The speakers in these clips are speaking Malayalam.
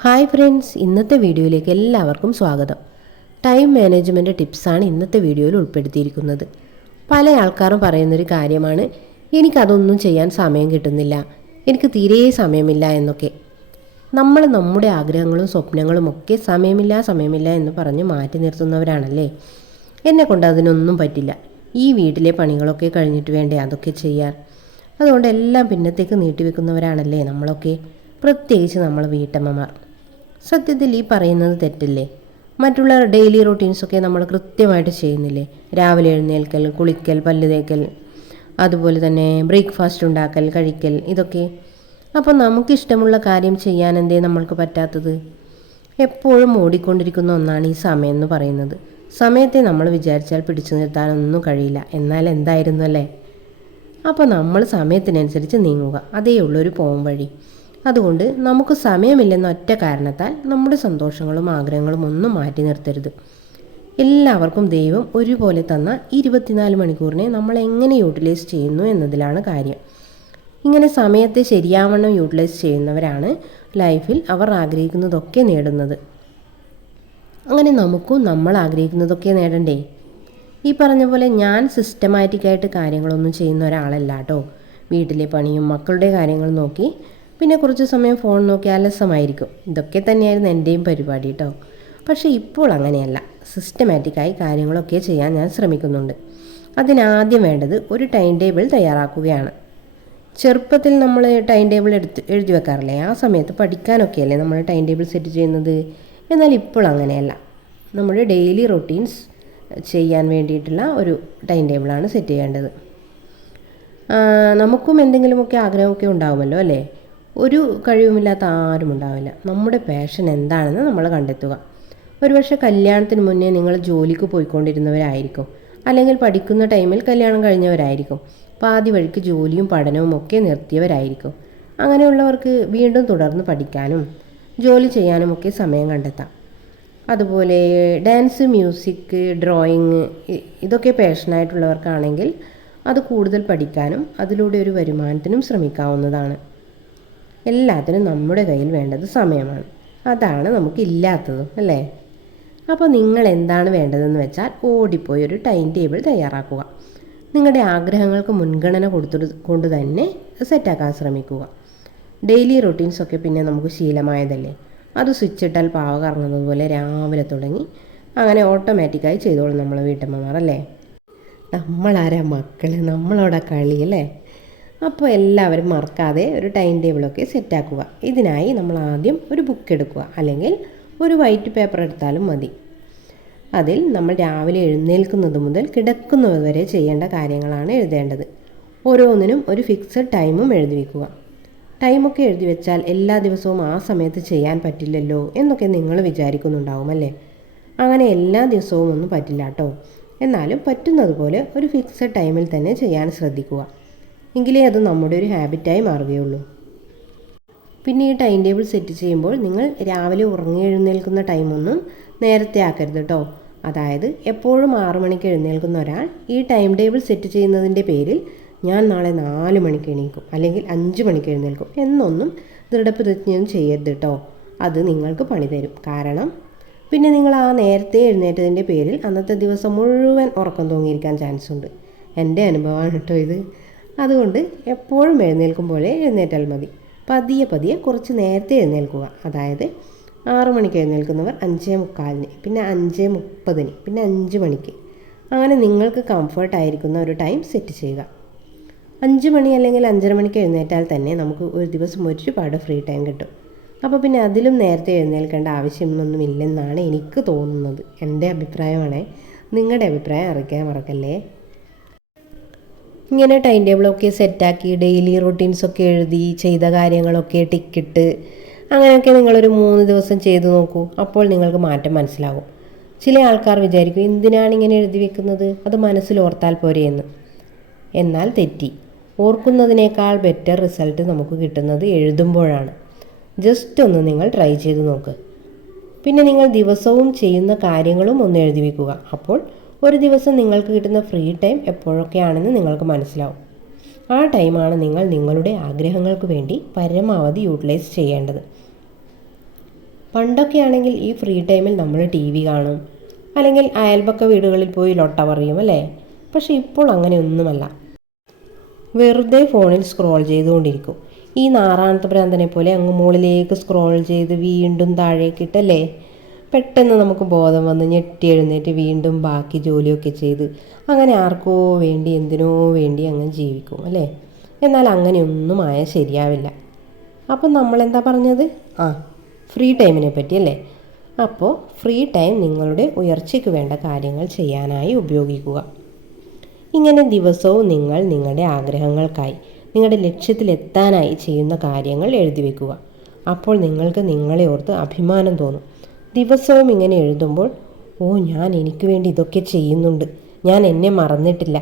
ഹായ് ഫ്രണ്ട്സ് ഇന്നത്തെ വീഡിയോയിലേക്ക് എല്ലാവർക്കും സ്വാഗതം. ടൈം മാനേജ്മെന്റ് ടിപ്സാണ് ഇന്നത്തെ വീഡിയോയിൽ ഉൾപ്പെടുത്തിയിരിക്കുന്നത്. പല ആൾക്കാരും പറയുന്നൊരു കാര്യമാണ് എനിക്കതൊന്നും ചെയ്യാൻ സമയം കിട്ടുന്നില്ല എനിക്ക് തീരെ സമയമില്ല എന്നൊക്കെ. നമ്മൾ നമ്മുടെ ആഗ്രഹങ്ങളും സ്വപ്നങ്ങളും ഒക്കെ സമയമില്ല സമയമില്ല എന്ന് പറഞ്ഞ് മാറ്റി നിർത്തുന്നവരാണല്ലേ? എന്നെ കൊണ്ട് അതിനൊന്നും പറ്റില്ല. ഈ വീട്ടിലെ പണികളൊക്കെ കഴിഞ്ഞിട്ട് വേണ്ടേ അതൊക്കെ ചെയ്യാൻ? അതുകൊണ്ട് എല്ലാം പിന്നത്തേക്ക് നീട്ടിവെക്കുന്നവരാണല്ലേ നമ്മളൊക്കെ? പ്രത്യേകിച്ച് നമ്മൾ വീട്ടമ്മമാർ. സത്യത്തിൽ ഈ പറയുന്നത് തെറ്റല്ലേ? മറ്റുള്ള ഡെയിലി റൊട്ടീൻസൊക്കെ നമ്മൾ കൃത്യമായിട്ട് ചെയ്യുന്നില്ലേ? രാവിലെ എഴുന്നേൽക്കൽ കുളിക്കൽ പല്ല് തേക്കൽ അതുപോലെ തന്നെ ബ്രേക്ക്ഫാസ്റ്റ് ഉണ്ടാക്കൽ കഴിക്കൽ ഇതൊക്കെ. അപ്പോൾ നമുക്കിഷ്ടമുള്ള കാര്യം ചെയ്യാൻ എന്തേ നമ്മൾക്ക് പറ്റാത്തത്? എപ്പോഴും ഓടിക്കൊണ്ടിരിക്കുന്ന ഒന്നാണ് ഈ സമയം എന്ന് പറയുന്നത്. സമയത്തെ നമ്മൾ വിചാരിച്ചാൽ പിടിച്ചു നിർത്താനൊന്നും കഴിയില്ല. എന്നാൽ എന്തായിരുന്നു അല്ലേ? അപ്പോൾ നമ്മൾ സമയത്തിനനുസരിച്ച് നീങ്ങുക. അതേ ഉള്ളൊരു പോം വഴി അതുകൊണ്ട് നമുക്ക് സമയമില്ലെന്ന ഒറ്റ കാരണത്താൽ നമ്മുടെ സന്തോഷങ്ങളും ആഗ്രഹങ്ങളും ഒന്നും മാറ്റി നിർത്തരുത്. എല്ലാവർക്കും ദൈവം ഒരുപോലെ തന്ന ഇരുപത്തിനാല് മണിക്കൂറിനെ നമ്മൾ എങ്ങനെ യൂട്ടിലൈസ് ചെയ്യുന്നു എന്നതിലാണ് കാര്യം. ഇങ്ങനെ സമയത്തെ ശരിയാവണ്ണം യൂട്ടിലൈസ് ചെയ്യുന്നവരാണ് ലൈഫിൽ അവർ ആഗ്രഹിക്കുന്നതൊക്കെ നേടുന്നത്. അങ്ങനെ നമുക്കും നമ്മൾ ആഗ്രഹിക്കുന്നതൊക്കെ നേടണ്ടേ? ഈ പറഞ്ഞ പോലെ ഞാൻ സിസ്റ്റമാറ്റിക്കായിട്ട് കാര്യങ്ങളൊന്നും ചെയ്യുന്ന ഒരാളല്ല കേട്ടോ. വീട്ടിലെ പണിയും മക്കളുടെ കാര്യങ്ങളും നോക്കി പിന്നെ കുറച്ച് സമയം ഫോൺ നോക്കി അലസമായിരിക്കും. ഇതൊക്കെ തന്നെയായിരുന്നു എന്റെയും പരിപാടി കേട്ടോ പക്ഷേ ഇപ്പോൾ അങ്ങനെയല്ല. സിസ്റ്റമാറ്റിക്കായി കാര്യങ്ങളൊക്കെ ചെയ്യാൻ ഞാൻ ശ്രമിക്കുന്നുണ്ട്. അതിനാദ്യം വേണ്ടത് ഒരു ടൈം ടേബിൾ തയ്യാറാക്കുകയാണ്. ചെറുപ്പത്തിൽ നമ്മൾ ടൈം ടേബിൾ എടുത്ത് എഴുതി വെക്കാറില്ലേ? ആ സമയത്ത് പഠിക്കാനൊക്കെയല്ലേ നമ്മൾ ടൈം ടേബിൾ സെറ്റ് ചെയ്യുന്നത്? എന്നാൽ ഇപ്പോൾ അങ്ങനെയല്ല. നമ്മുടെ ഡെയിലി റൊട്ടീൻസ് ചെയ്യാൻ വേണ്ടിയിട്ടുള്ള ഒരു ടൈം ടേബിളാണ് സെറ്റ് ചെയ്യേണ്ടത്. നമുക്കും എന്തെങ്കിലുമൊക്കെ ആഗ്രഹമൊക്കെ ഉണ്ടാകുമല്ലോ അല്ലേ? ഒരു കഴിവുമില്ലാത്ത ആരും ഉണ്ടാവില്ല. നമ്മുടെ പാഷൻ എന്താണെന്ന് നമ്മൾ കണ്ടെത്തുക. ഒരുപക്ഷെ കല്യാണത്തിന് മുന്നേ നിങ്ങൾ ജോലിക്ക് പോയിക്കൊണ്ടിരുന്നവരായിരിക്കും. അല്ലെങ്കിൽ പഠിക്കുന്ന ടൈമിൽ കല്യാണം കഴിഞ്ഞവരായിരിക്കും. പാതി വഴിക്ക് ജോലിയും പഠനവും ഒക്കെ നിർത്തിയവരായിരിക്കും. അങ്ങനെയുള്ളവർക്ക് വീണ്ടും തുടർന്ന് പഠിക്കാനും ജോലി ചെയ്യാനും ഒക്കെ സമയം കണ്ടെത്താം. അതുപോലെ ഡാൻസ് മ്യൂസിക് ഡ്രോയിങ് ഇതൊക്കെ പാഷനായിട്ടുള്ളവർക്കാണെങ്കിൽ അത് കൂടുതൽ പഠിക്കാനും അതിലൂടെ ഒരു വരുമാനത്തിനും ശ്രമിക്കാവുന്നതാണ്. എല്ലാത്തിനും നമ്മുടെ കയ്യിൽ വേണ്ടത് സമയമാണ്. അതാണ് നമുക്കില്ലാത്തതും അല്ലേ? അപ്പോൾ നിങ്ങൾ എന്താണ് വേണ്ടതെന്ന് വെച്ചാൽ ഓടിപ്പോയി ഒരു ടൈം ടേബിൾ തയ്യാറാക്കുക. നിങ്ങളുടെ ആഗ്രഹങ്ങൾക്ക് മുൻഗണന കൊടുത്തു കൊണ്ട് തന്നെ സെറ്റാക്കാൻ ശ്രമിക്കുക. ഡെയിലി റൊട്ടീൻസൊക്കെ പിന്നെ നമുക്ക് ശീലമായതല്ലേ? അത് സ്വിച്ച് ഇട്ടാൽ പാവ കറങ്ങുന്നത് പോലെ രാവിലെ തുടങ്ങി അങ്ങനെ ഓട്ടോമാറ്റിക്കായി ചെയ്തോളും നമ്മൾ വീട്ടമ്മമാർ അല്ലേ? നമ്മളാരാ മക്കൾ നമ്മളവിടെ കളി അല്ലേ? അപ്പോൾ എല്ലാവരും മറക്കാതെ ഒരു ടൈം ടേബിളൊക്കെ സെറ്റാക്കുക ഇതിനായി നമ്മൾ ആദ്യം ഒരു ബുക്ക് എടുക്കുക. അല്ലെങ്കിൽ ഒരു വൈറ്റ് പേപ്പർ എടുത്താലും മതി. അതിൽ നമ്മൾ രാവിലെ എഴുന്നേൽക്കുന്നത് മുതൽ കിടക്കുന്നത് വരെ ചെയ്യേണ്ട കാര്യങ്ങളാണ് എഴുതേണ്ടത്. ഓരോന്നിനും ഒരു ഫിക്സഡ് ടൈമും എഴുതി വെക്കുക. ടൈമൊക്കെ എഴുതി വെച്ചാൽ എല്ലാ ദിവസവും ആ സമയത്ത് ചെയ്യാൻ പറ്റില്ലല്ലോ എന്നൊക്കെ നിങ്ങൾ വിചാരിക്കുന്നുണ്ടാവും അല്ലേ? അങ്ങനെ എല്ലാ ദിവസവും ഒന്നും പറ്റില്ല കേട്ടോ. എന്നാലും പറ്റുന്നതുപോലെ ഒരു ഫിക്സഡ് ടൈമിൽ തന്നെ ചെയ്യാൻ ശ്രദ്ധിക്കുക. എങ്കിലേ അത് നമ്മുടെ ഒരു ഹാബിറ്റായി മാറുകയുള്ളൂ. പിന്നെ ഈ ടൈം ടേബിൾ സെറ്റ് ചെയ്യുമ്പോൾ നിങ്ങൾ രാവിലെ ഉറങ്ങി എഴുന്നേൽക്കുന്ന ടൈമൊന്നും നേരത്തെ ആക്കരുത് കേട്ടോ അതായത് എപ്പോഴും ആറു മണിക്ക് എഴുന്നേൽക്കുന്ന ഒരാൾ ഈ ടൈം ടേബിൾ സെറ്റ് ചെയ്യുന്നതിന്റെ പേരിൽ ഞാൻ നാളെ നാല് മണിക്ക് എണീക്കും അല്ലെങ്കിൽ അഞ്ച് മണിക്ക് എഴുന്നേൽക്കും എന്നൊന്നും ദൃഢപ്രതിജ്ഞ ചെയ്യരുത് കേട്ടോ അത് നിങ്ങൾക്ക് പണി തരും. കാരണം പിന്നെ നിങ്ങൾ ആ നേരത്തെ എഴുന്നേറ്റതിന്റെ പേരിൽ അന്നത്തെ ദിവസം മുഴുവൻ ഉറക്കം തൂങ്ങിയിരിക്കാൻ ചാൻസ് ഉണ്ട് എന്റെ അനുഭവമാണ് കേട്ടോ ഇത്. അതുകൊണ്ട് എപ്പോഴും എഴുന്നേൽക്കുമ്പോഴേ എഴുന്നേറ്റാൽ മതി. പതിയെ പതിയെ കുറച്ച് നേരത്തെ എഴുന്നേൽക്കുക. അതായത് ആറു മണിക്ക് എഴുന്നേൽക്കുന്നവർ അഞ്ചേ മുക്കാലിന് പിന്നെ അഞ്ചേ മുപ്പതിന് പിന്നെ അഞ്ച് മണിക്ക്. അങ്ങനെ നിങ്ങൾക്ക് കംഫർട്ടായിരിക്കുന്ന ഒരു ടൈം സെറ്റ് ചെയ്യുക. അഞ്ച് മണി അല്ലെങ്കിൽ അഞ്ചര മണിക്ക് എഴുന്നേറ്റാൽ തന്നെ നമുക്ക് ഒരു ദിവസം ഒരുപാട് ഫ്രീ ടൈം കിട്ടും. അപ്പോൾ പിന്നെ അതിലും നേരത്തെ എഴുന്നേൽക്കേണ്ട ആവശ്യമൊന്നുമില്ലെന്നാണ് എനിക്ക് തോന്നുന്നത്. എന്റെ അഭിപ്രായമാണേ. നിങ്ങളുടെ അഭിപ്രായം അറിയിക്കാൻ മറക്കല്ലേ? ഇങ്ങനെ ടൈം ടേബിളൊക്കെ സെറ്റാക്കി ഡെയിലി റൊട്ടീൻസൊക്കെ എഴുതി ചെയ്ത കാര്യങ്ങളൊക്കെ ടിക്കിട്ട് അങ്ങനെയൊക്കെ നിങ്ങളൊരു മൂന്ന് ദിവസം ചെയ്തു നോക്കൂ. അപ്പോൾ നിങ്ങൾക്ക് മാറ്റം മനസ്സിലാകും. ചില ആൾക്കാർ വിചാരിക്കും എന്തിനാണ് ഇങ്ങനെ എഴുതി വെക്കുന്നത്? അത് മനസ്സിൽ ഓർത്താൽ പോരെയെന്ന് എന്നാൽ തെറ്റി. ഓർക്കുന്നതിനേക്കാൾ ബെറ്റർ റിസൾട്ട് നമുക്ക് കിട്ടുന്നത് എഴുതുമ്പോഴാണ്. ജസ്റ്റ് ഒന്ന് നിങ്ങൾ ട്രൈ ചെയ്ത് നോക്ക്. പിന്നെ നിങ്ങൾ ദിവസവും ചെയ്യുന്ന കാര്യങ്ങളും ഒന്ന് എഴുതി വെക്കുക. അപ്പോൾ ഒരു ദിവസം നിങ്ങൾക്ക് കിട്ടുന്ന ഫ്രീ ടൈം എപ്പോഴൊക്കെയാണെന്ന് നിങ്ങൾക്ക് മനസ്സിലാവും. ആ ടൈമാണ് നിങ്ങൾ നിങ്ങളുടെ ആഗ്രഹങ്ങൾക്ക് വേണ്ടി പരമാവധി യൂട്ടിലൈസ് ചെയ്യേണ്ടത്. പണ്ടൊക്കെ ആണെങ്കിൽ ഈ ഫ്രീ ടൈമിൽ നമ്മൾ ടി വി കാണും. അല്ലെങ്കിൽ അയൽപക്ക വീടുകളിൽ പോയി ലൊട്ട പറയും അല്ലേ? പക്ഷെ ഇപ്പോൾ അങ്ങനെയൊന്നുമല്ല. വെറുതെ ഫോണിൽ സ്ക്രോൾ ചെയ്തുകൊണ്ടിരിക്കും. ഈ നാറാണത്തെ ഭ്രാന്തനെ പോലെ അങ്ങ് മുകളിലേക്ക് സ്ക്രോൾ ചെയ്ത് വീണ്ടും താഴേക്കിട്ടല്ലേ പെട്ടെന്ന് നമുക്ക് ബോധം വന്ന് ഞെട്ടി എഴുന്നേറ്റ് വീണ്ടും ബാക്കി ജോലിയൊക്കെ ചെയ്ത് അങ്ങനെ ആർക്കോ വേണ്ടി എന്തിനോ വേണ്ടി അങ്ങനെ ജീവിക്കും അല്ലേ? എന്നാൽ അങ്ങനെയൊന്നും ആയ ശരിയാവില്ല. അപ്പം നമ്മളെന്താ പറഞ്ഞത്? ആ ഫ്രീ ടൈമിനെ പറ്റി അല്ലേ? അപ്പോൾ ഫ്രീ ടൈം നിങ്ങളുടെ ഉയർച്ചയ്ക്ക് വേണ്ട കാര്യങ്ങൾ ചെയ്യാനായി ഉപയോഗിക്കുക. ഇങ്ങനെ ദിവസവും നിങ്ങൾ നിങ്ങളുടെ ആഗ്രഹങ്ങൾക്കായി നിങ്ങളുടെ ലക്ഷ്യത്തിലെത്താനായി ചെയ്യുന്ന കാര്യങ്ങൾ എഴുതി വെക്കുക. അപ്പോൾ നിങ്ങൾക്ക് നിങ്ങളെ ഓർത്ത് അഭിമാനം തോന്നും. ദിവസവും ഇങ്ങനെ എഴുതുമ്പോൾ ഓ ഞാൻ എനിക്ക് വേണ്ടി ഇതൊക്കെ ചെയ്യുന്നുണ്ട്. ഞാൻ എന്നെ മറന്നിട്ടില്ല.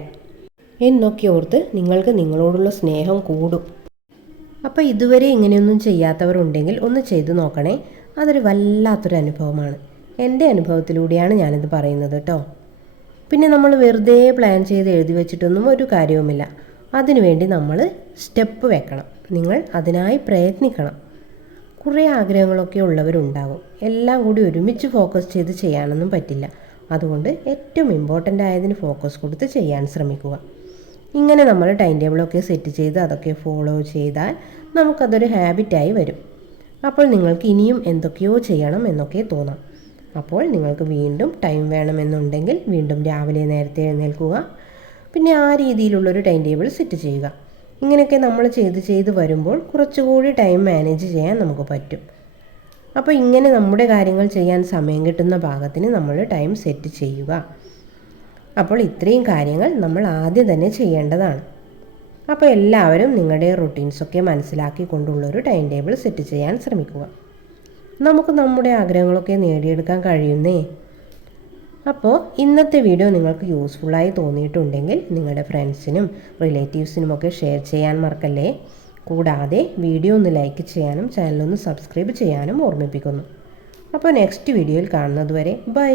എന്നൊക്കെ ഓർത്ത് നിങ്ങൾക്ക് നിങ്ങളോടുള്ള സ്നേഹം കൂടും. അപ്പോൾ ഇതുവരെ ഇങ്ങനെയൊന്നും ചെയ്യാത്തവരുണ്ടെങ്കിൽ ഒന്ന് ചെയ്തു നോക്കണേ. അതൊരു വല്ലാത്തൊരു അനുഭവമാണ്. എന്റെ അനുഭവത്തിലൂടെയാണ് ഞാനിത് പറയുന്നത് കേട്ടോ പിന്നെ നമ്മൾ വെറുതെ പ്ലാൻ ചെയ്ത് എഴുതി വെച്ചിട്ടൊന്നും ഒരു കാര്യവുമില്ല. അതിനുവേണ്ടി നമ്മൾ സ്റ്റെപ്പ് വെക്കണം. നിങ്ങൾ അതിനായി പ്രയത്നിക്കണം. കുറേ ആഗ്രഹങ്ങളൊക്കെ ഉള്ളവരുണ്ടാകും. എല്ലാം കൂടി ഒരുമിച്ച് ഫോക്കസ് ചെയ്ത് ചെയ്യാനൊന്നും പറ്റില്ല. അതുകൊണ്ട് ഏറ്റവും ഇമ്പോർട്ടന്റ് ആയതിന് ഫോക്കസ് കൊടുത്ത് ചെയ്യാൻ ശ്രമിക്കുക. ഇങ്ങനെ നമ്മൾ ടൈം ടേബിളൊക്കെ സെറ്റ് ചെയ്ത് അതൊക്കെ ഫോളോ ചെയ്താൽ നമുക്കതൊരു ഹാബിറ്റായി വരും. അപ്പോൾ നിങ്ങൾക്ക് ഇനിയും എന്തൊക്കെയോ ചെയ്യണം എന്നൊക്കെ തോന്നാം. അപ്പോൾ നിങ്ങൾക്ക് വീണ്ടും ടൈം വേണമെന്നുണ്ടെങ്കിൽ വീണ്ടും രാവിലെ നേരത്തെ എഴുന്നേൽക്കുക. പിന്നെ ആ രീതിയിലുള്ളൊരു ടൈം ടേബിൾ സെറ്റ് ചെയ്യുക. ഇങ്ങനെയൊക്കെ നമ്മൾ ചെയ്ത് ചെയ്ത് വരുമ്പോൾ കുറച്ചുകൂടി ടൈം മാനേജ് ചെയ്യാൻ നമുക്ക് പറ്റും. അപ്പോൾ ഇങ്ങനെ നമ്മുടെ കാര്യങ്ങൾ ചെയ്യാൻ സമയം കിട്ടുന്ന ഭാഗത്തിന് നമ്മൾ ടൈം സെറ്റ് ചെയ്യുക. അപ്പോൾ ഇത്രയും കാര്യങ്ങൾ നമ്മൾ ആദ്യം തന്നെ ചെയ്യേണ്ടതാണ്. അപ്പോൾ എല്ലാവരും നിങ്ങളുടെ റുട്ടീൻസൊക്കെ മനസ്സിലാക്കി കൊണ്ടുള്ളൊരു ടൈം ടേബിൾ സെറ്റ് ചെയ്യാൻ ശ്രമിക്കുക. നമുക്ക് നമ്മുടെ ആഗ്രഹങ്ങളൊക്കെ നേടിയെടുക്കാൻ കഴിയുന്നേ? അപ്പോൾ ഇന്നത്തെ വീഡിയോ നിങ്ങൾക്ക് യൂസ്ഫുള്ളായി തോന്നിയിട്ടുണ്ടെങ്കിൽ നിങ്ങളുടെ ഫ്രണ്ട്സിനും റിലേറ്റീവ്സിനുമൊക്കെ ഷെയർ ചെയ്യാൻ മറക്കല്ലേ? കൂടാതെ വീഡിയോ ഒന്ന് ലൈക്ക് ചെയ്യാനും ചാനലൊന്ന് സബ്സ്ക്രൈബ് ചെയ്യാനും ഓർമ്മിപ്പിക്കുന്നു. അപ്പോൾ നെക്സ്റ്റ് വീഡിയോയിൽ കാണുന്നതുവരെ ബൈ